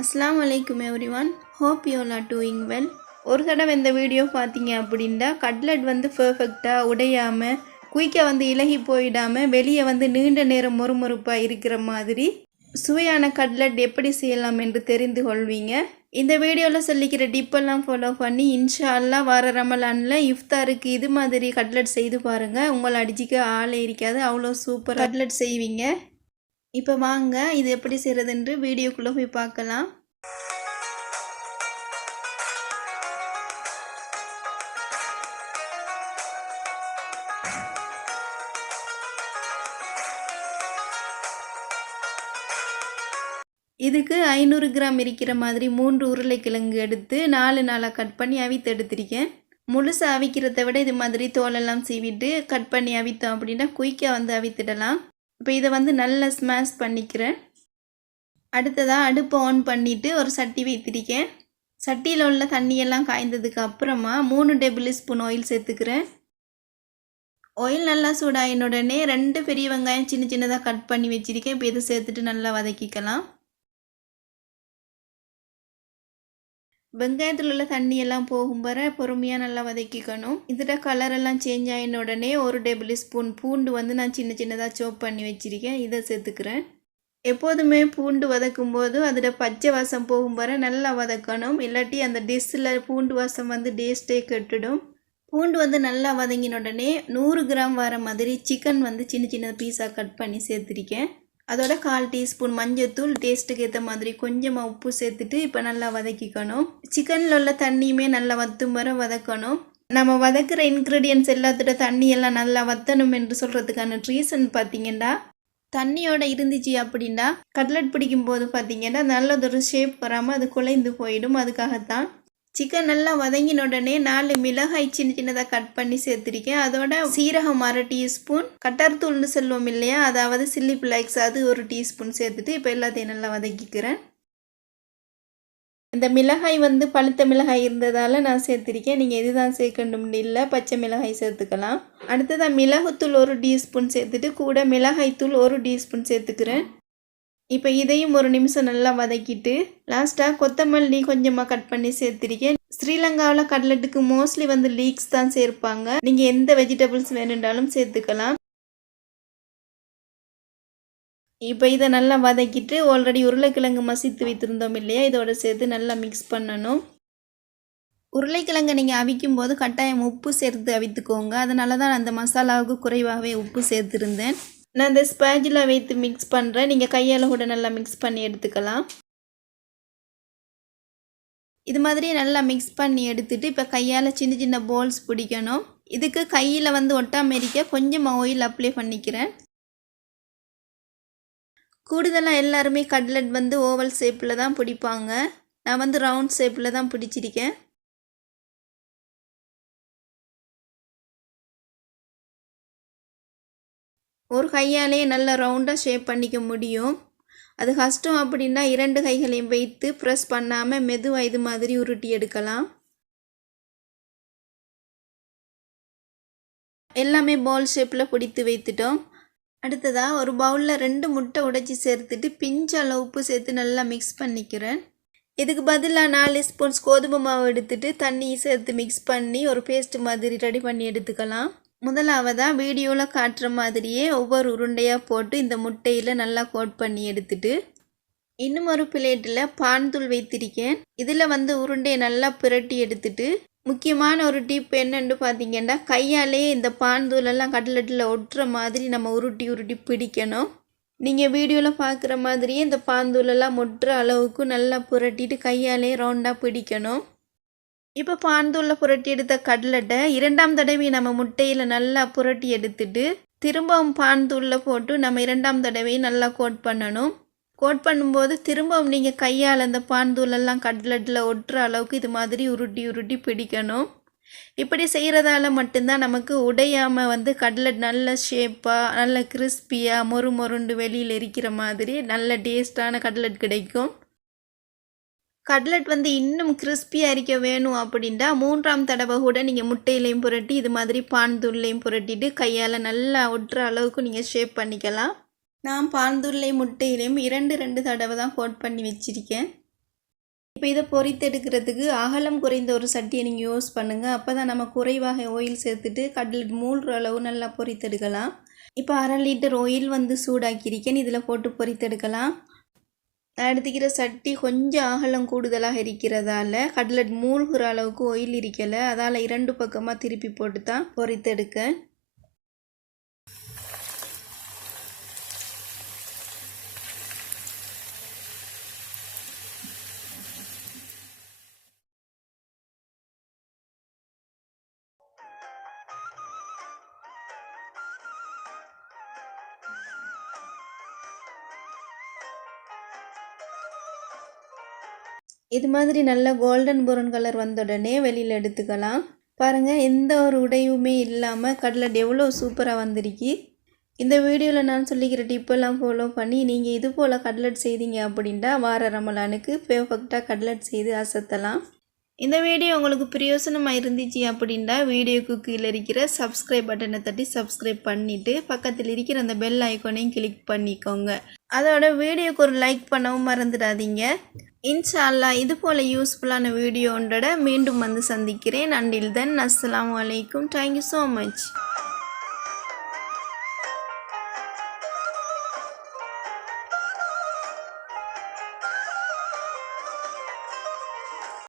அஸ்லாம் வலைக்கும் everyone hope you'll are doing well ஒரு தடவை இந்த வீடியோ பார்த்தீங்க அப்படின்னா கட்லட் வந்து பர்ஃபெக்டாக உடையாமல் குயிக்காக வந்து இலகி போயிடாமல் வெளியே வந்து நீண்ட நேரம் மொறுமொறுப்பாக இருக்கிற மாதிரி சுவையான கட்லட் எப்படி செய்யலாம் என்று தெரிந்து கொள்வீங்க. இந்த வீடியோவில் சொல்லிக்கிற டிப்பெல்லாம் ஃபாலோ பண்ணி இன்ஷா வர ரமலானில் இஃப்தாருக்கு இது மாதிரி கட்லட் செய்து பாருங்கள் உங்களை அடிச்சிக்க ஆளே இருக்காது. அவ்வளோ சூப்பர் கட்லட் செய்வீங்க. இப்போ வாங்க இது எப்படி செய்கிறதுன்று வீடியோக்குள்ளே போய் பார்க்கலாம். இதுக்கு ஐநூறு கிராம் இருக்கிற மாதிரி மூன்று உருளைக்கிழங்கு எடுத்து நாலு நாளாக கட் பண்ணி அவித்து எடுத்திருக்கேன். முழுசாக அவிக்கிறத விட இது மாதிரி தோலெல்லாம் சீவிட்டு கட் பண்ணி அவித்தோம் அப்படின்னா குயிக்காக வந்து அவித்திடலாம். இப்போ இதை வந்து நல்லா ஸ்மாஷ் பண்ணிக்கிறேன். அடுத்ததாக அடுப்பை ஆன் பண்ணிவிட்டு ஒரு சட்டி வைத்திருக்கேன். சட்டியில் உள்ள தண்ணியெல்லாம் காய்ந்ததுக்கு அப்புறமா மூணு டேபிள் ஸ்பூன் ஆயில் சேர்த்துக்கிறேன். ஆயில் நல்லா சூடாயின உடனே ரெண்டு பெரிய வெங்காயம் சின்ன சின்னதாக கட் பண்ணி வச்சுருக்கேன். இப்போ இதை சேர்த்துட்டு நல்லா வதக்கிக்கலாம். வெங்காயத்தில் உள்ள தண்ணி எல்லாம் போகும் வர பொறுமையாக நல்லா வதக்கிக்கணும். இதோட கலர் எல்லாம் சேஞ்ச் ஆகின உடனே ஒரு டேபிள் ஸ்பூன் பூண்டு வந்து நான் சின்ன சின்னதாக சோப் பண்ணி வச்சுருக்கேன். இதை சேர்த்துக்கிறேன். எப்போதுமே பூண்டு வதக்கும் போது அதில் பச்சை வாசம் போகும் வர நல்லா வதக்கணும். இல்லாட்டி அந்த டிஷ்ஷில் பூண்டு வாசம் வந்து டேஸ்ட்டே கெட்டுடும். பூண்டு வந்து நல்லா வதங்கின உடனே நூறு கிராம் வர மாதிரி சிக்கன் வந்து சின்ன சின்ன பீஸாக கட் பண்ணி சேர்த்துருக்கேன். அதோட கால் டீஸ்பூன் மஞ்சத்தூள் டேஸ்ட்டுக்கு ஏற்ற மாதிரி கொஞ்சமாக உப்பு சேர்த்துட்டு இப்போ நல்லா வதக்கிக்கணும். சிக்கனில் உள்ள தண்ணியுமே நல்லா வத்தும் வர வதக்கணும். நம்ம வதக்கிற இன்க்ரீடியன்ஸ் எல்லாத்தோட தண்ணி எல்லாம் நல்லா வத்தணும் என்று சொல்கிறதுக்கான ரீசன் பார்த்தீங்கன்னா தண்ணியோட இருந்துச்சு அப்படின்னா கட்லட் பிடிக்கும் போது பார்த்தீங்கன்னா நல்லதொரு ஷேப் வராமல் அது குலைந்து போயிடும். அதுக்காகத்தான் சிக்கன் நல்லா வதங்கின உடனே நாலு மிளகாய் சின்ன சின்னதாக கட் பண்ணி சேர்த்துருக்கேன். அதோட சீரகம் அரை டீஸ்பூன் கட்டர்தூள்னு சொல்லுவோம் இல்லையா அதாவது சில்லி பிளாக்ஸ் அது ஒரு டீஸ்பூன் சேர்த்துட்டு இப்போ எல்லாத்தையும் நல்லா வதக்கிக்கிறேன். இந்த மிளகாய் வந்து பழுத்த மிளகாய் இருந்ததால் நான் சேர்த்துருக்கேன். நீங்கள் இதுதான் சேர்க்கணும்னு இல்லை பச்சை மிளகாய் சேர்த்துக்கலாம். அடுத்ததாக மிளகுத்தூள் ஒரு டீஸ்பூன் சேர்த்துட்டு கூட மிளகாய்த்தூள் ஒரு டீஸ்பூன் சேர்த்துக்கிறேன். இப்போ இதையும் ஒரு நிமிஷம் நல்லா வதக்கிட்டு லாஸ்ட்டாக கொத்தமல்லி கொஞ்சமாக கட் பண்ணி சேர்த்துருக்கேன் ஸ்ரீலங்காவில் கட்லெட்டுக்கு மோஸ்ட்லி வந்து லீக்ஸ் தான் சேர்ப்பாங்க. நீங்கள் எந்த வெஜிடபிள்ஸ் வேணுன்றாலும் சேர்த்துக்கலாம். இப்போ இதை நல்லா வதக்கிட்டு ஆல்ரெடி உருளைக்கிழங்கு மசித்து வைத்திருந்தோம் இல்லையா? இதோட சேர்த்து நல்லா மிக்ஸ் பண்ணணும். உருளைக்கிழங்கை நீங்கள் அவிக்கும் போது கட்டாயம் உப்பு சேர்த்து அவித்துக்கோங்க. அதனால தான் அந்த மசாலாவுக்கு குறைவாகவே உப்பு சேர்த்துருந்தேன். நான் இந்த ஸ்பேஜில் வைத்து மிக்ஸ் பண்ணுறேன் நீங்கள் கையால் கூட நல்லா மிக்ஸ் பண்ணி எடுத்துக்கலாம். இது மாதிரி நல்லா மிக்ஸ் பண்ணி எடுத்துட்டு இப்போ கையால் சின்ன சின்ன போல்ஸ் பிடிக்கணும். இதுக்கு கையில் வந்து ஒட்டாமல் இருக்க கொஞ்சமாக ஆயில் அப்ளை பண்ணிக்கிறேன். கூடுதலாக எல்லாருமே கட்லட் வந்து ஓவல் ஷேப்பில் தான் பிடிப்பாங்க. நான் வந்து ரவுண்ட் ஷேப்பில் தான் பிடிச்சிருக்கேன். ஒரு கையாலே நல்லா ரவுண்டாக ஷேப் பண்ணிக்க முடியும். அது கஷ்டம் அப்படின்னா இரண்டு கைகளையும் வைத்து ப்ரெஸ் பண்ணாமல் மெதுவாக இது மாதிரி உருட்டி எடுக்கலாம். எல்லாமே பால் ஷேப்பில் பிடித்து வைத்துட்டோம். அடுத்ததாக ஒரு பவுலில் ரெண்டு முட்டை உடைச்சி சேர்த்துட்டு பிஞ்ச அளவு உப்பு சேர்த்து நல்லா மிக்ஸ் பண்ணிக்கிறேன். இதுக்கு பதிலாக நாலு ஸ்பூன்ஸ் கோதுமை மாவு எடுத்துட்டு தண்ணி சேர்த்து மிக்ஸ் பண்ணி ஒரு பேஸ்ட் மாதிரி ரெடி பண்ணி எடுத்துக்கலாம். முதலாவதாக வீடியோவில் காட்டுற மாதிரியே ஒவ்வொரு உருண்டையாக போட்டு இந்த முட்டையில் நல்லா கோட் பண்ணி எடுத்துட்டு இன்னும் ஒரு பிளேட்டில் பான்தூள் வைத்திருக்கேன். இதில் வந்து உருண்டையை நல்லா புரட்டி எடுத்துட்டு முக்கியமான ஒரு டிப் என்னென்னு பார்த்தீங்கன்னா கையாலே இந்த பான்தூளெல்லாம் கட்லெட்டில் ஒட்டுற மாதிரி நம்ம உருட்டி உருட்டி பிடிக்கணும். நீங்கள் வீடியோவில் பார்க்குற மாதிரியே இந்த பாந்தூளெல்லாம் ஒட்டுற அளவுக்கு நல்லா புரட்டிட்டு கையாலே ரவுண்டாக பிடிக்கணும். இப்போ பாந்தூளில் புரட்டி எடுத்த கடலட்டை இரண்டாம் தடவை நம்ம முட்டையில் நல்லா புரட்டி எடுத்துட்டு திரும்பவும் பாந்தூளில் போட்டு நம்ம இரண்டாம் தடவை நல்லா கோட் பண்ணணும். கோட் பண்ணும்போது திரும்பவும் நீங்கள் கையால் அந்த பாந்தூளெல்லாம் கடலட்டில் ஒட்டுற அளவுக்கு இது மாதிரி உருட்டி உருட்டி பிடிக்கணும். இப்படி செய்கிறதால மட்டும்தான் நமக்கு உடையாமல் வந்து கடலட் நல்ல ஷேப்பாக நல்ல கிறிஸ்பியாக மொறு மொருண்டு வெளியில் இருக்கிற மாதிரி நல்ல டேஸ்டான கடலட் கிடைக்கும். கட்லெட் வந்து இன்னும் கிறிஸ்பியாக இருக்க வேணும் அப்படின்ட்டா மூன்றாம் தடவை கூட நீங்கள் முட்டையிலையும் புரட்டி இது மாதிரி பான் புரட்டிட்டு கையால் நல்லா ஒட்டுற அளவுக்கு நீங்கள் ஷேப் பண்ணிக்கலாம். நான் பான் முட்டையிலையும் இரண்டு ரெண்டு தடவை தான் கோட் பண்ணி வச்சுருக்கேன். இப்போ இதை பொரித்தெடுக்கிறதுக்கு அகலம் குறைந்த ஒரு சட்டியை நீங்கள் யூஸ் பண்ணுங்கள் அப்போ தான் நம்ம குறைவாக ஆயில் சேர்த்துட்டு கட்லெட் மூழ்கிற அளவு நல்லா பொரித்தெடுக்கலாம் இப்போ அரை லிட்டர் ஆயில் வந்து சூடாக்கியிருக்கேன். இதில் போட்டு பொரித்தெடுக்கலாம் நான் எடுத்துக்கிற சட்டி கொஞ்சம் அகலம் கூடுதலாக இருக்கிறதால கட்லெட் மூழ்கிற அளவுக்கு ஒயில் இருக்கலை. அதால் இரண்டு பக்கமாக திருப்பி போட்டு தான் பொறித்தெடுக்க இது மாதிரி நல்ல கோல்டன் ப்ரௌன் கலர் வந்த உடனே வெளியில் எடுத்துக்கலாம். பாருங்கள் எந்த ஒரு உடையுமே இல்லாமல் கட்லட் எவ்வளோ சூப்பராக வந்திருக்கு. இந்த வீடியோவில் நான் சொல்லிக்கிற டிப்பெல்லாம் ஃபாலோ பண்ணி நீங்கள் இது போல் கட்லட் செய்தீங்க அப்படின்ட்டா வார ரமலானுக்கு பெர்ஃபெக்டாக கட்லட் செய்து அசத்தலாம். இந்த வீடியோ உங்களுக்கு பிரயோசனமாக இருந்துச்சு அப்படின்னா வீடியோக்கு கீழே இருக்கிற சப்ஸ்கிரைப் பட்டனை தட்டி சப்ஸ்கிரைப் பண்ணிவிட்டு பக்கத்தில் இருக்கிற அந்த பெல் ஐக்கோனையும் கிளிக் பண்ணிக்கோங்க. அதோட வீடியோக்கு ஒரு லைக் பண்ணவும் மறந்துடாதீங்க. இன்ஷால்லா இது போல் யூஸ்ஃபுல்லான வீடியோன்றோட மீண்டும் வந்து சந்திக்கிறேன். அண்டில் தென் அஸ்லாம் வலைக்கும் தேங்க்யூ ஸோ மச்